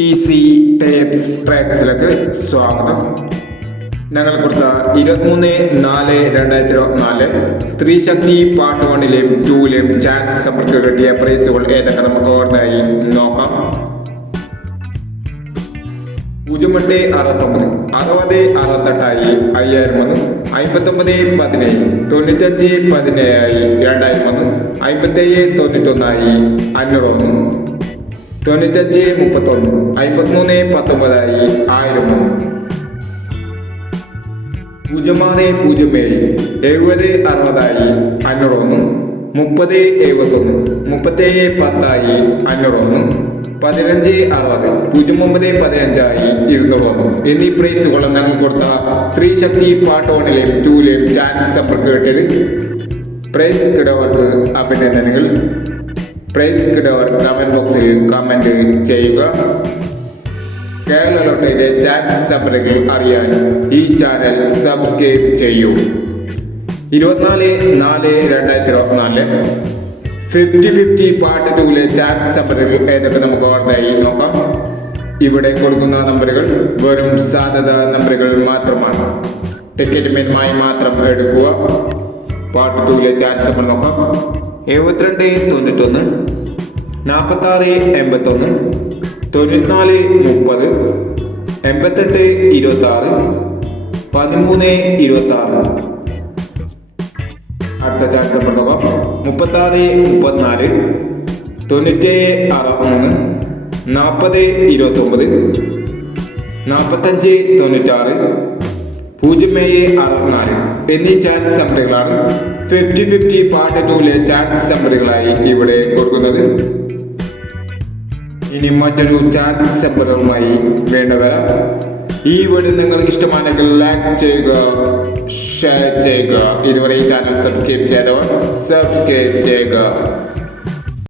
Easy tapes ട്രാക്സിലേക്ക് സ്വാഗതം. ഞങ്ങൾ കൊടുത്ത 23/4/2024 സ്ത്രീ ശക്തി പാർട്ട് 1-ലെയും 2-ലെയും ചാൻസ് സമ്പർക്ക് കിട്ടിയ പ്രൈസുകൾ ഏതൊക്കെ നമുക്ക് ഓർമ്മയായി നോക്കാം. 0869 6068 5000 5917 9517 2000 5791 501 9531 5319 1000 0607 7060 501 3071 3710 501 1560 0915 201 എന്നീ പ്രൈസുകൾ ഞങ്ങൾ കൊടുത്ത സ്ത്രീ ശക്തി പാർട്ട് 1-ലെയും 2-ലെയും ചാൻസ് സമ്പർക്ക് കിട്ടിയത്. പ്രൈസ് കിടവർക്ക് അഭിനന്ദനങ്ങൾ. പ്രൈസ് കിടവർ കമന്റ് ബോക്സിൽ കമന്റ് ചെയ്യുക. കേരള ലോട്ടറിയിലെ ചാൻസ് സമ്പർക്കുകൾ അറിയാൻ ഈ ചാനൽ സബ്സ്ക്രൈബ് ചെയ്യൂ. 24/4/2024 50-50 പാർട്ട് 2-ലെ ചാൻസ് സമ്പർക്കുകൾ ഏതൊക്കെ നമുക്ക് ഓർമ്മയായി നോക്കാം. ഇവിടെ കൊടുക്കുന്ന നമ്പറുകൾ വെറും സാധ്യത നമ്പറുകൾ മാത്രമാണ്. ടിക്കറ്റ് മിനിമമായി മാത്രം എടുക്കുക. പാർട്ട് 2-ലെ ചാൻസ് സമ്പർ നോക്കാം. 7291 4681 9430 8826 1326. അടുത്ത ചാൻസ് നമ്പർ നോക്കാം. 3634 9763 4029 4596 0764 എന്നീ ചാൻസ് നമ്പറുകളാണ് 50-50 പാർട്ട് 2-ലെ ചാൻസ് നമ്പറുകളായി ഇവിടെ കൊടുക്കുന്നത്. ഇനി മറ്റൊരു ചാൻസ് നമ്പറുമായി വേണ്ടവരാ. ഈ വീഡിയോ നിങ്ങൾക്ക് ഇഷ്ടമാണെങ്കിൽ ലൈക്ക് ചെയ്യുക, ഷെയർ ചെയ്യുക. ഇതുവരെ ഈ ചാനൽ സബ്സ്ക്രൈബ് ചെയ്തവർ സബ്സ്ക്രൈബ് ചെയ്യുക.